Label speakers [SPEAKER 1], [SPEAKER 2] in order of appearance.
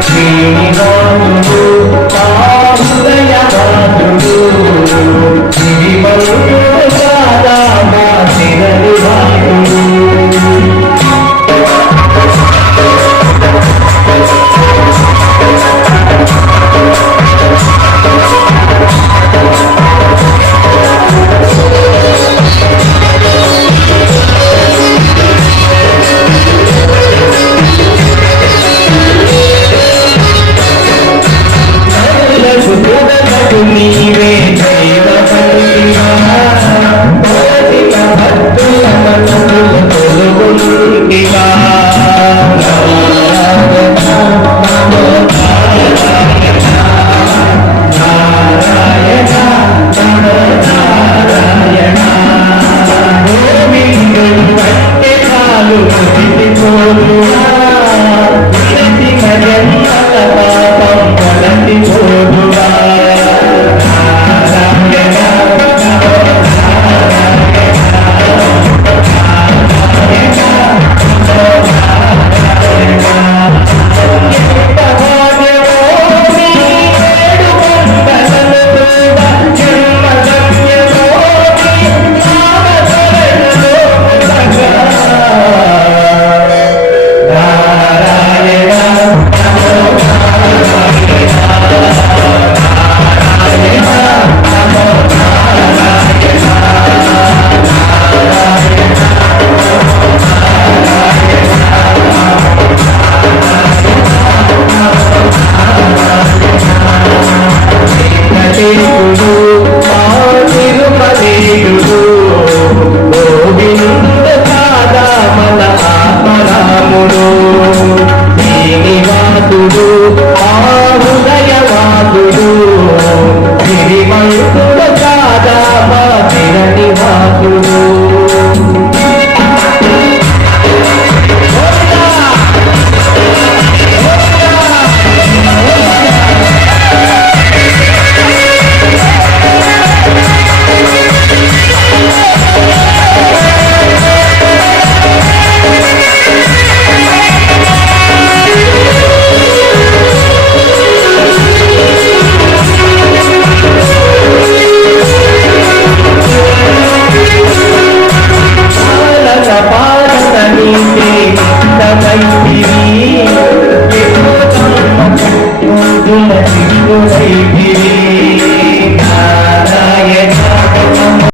[SPEAKER 1] 君の ఎంత పాపం కలసిపో conseguir.